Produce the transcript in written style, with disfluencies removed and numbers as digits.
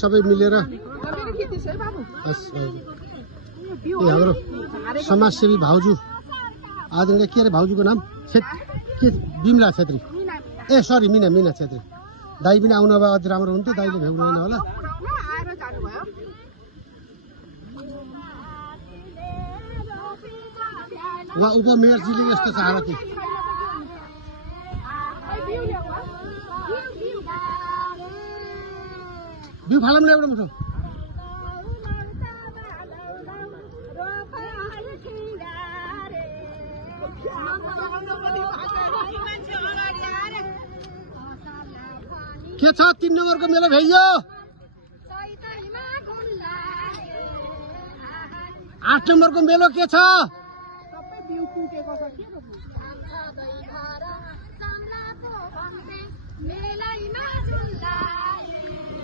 सबै मिलेर हाम्रो समाजसेवी भाउजू आदरणीय के अरे भाउजूको नाम के बिमला छेत्री ए सरी मिना छेत्री दाइ पनि आउनु भए अझ राम्रो हुन्थ्यो दाइले भ्याउनु भएन होला वा उपमेयरजीले यस्तो चाहना थियो बिउ फालम ल्याउनु मुठो के छ 3 नम्बरको मेलो भ्याइयो 8 नम्बरको मेलो के छ सबै बिउ पुगेको छ के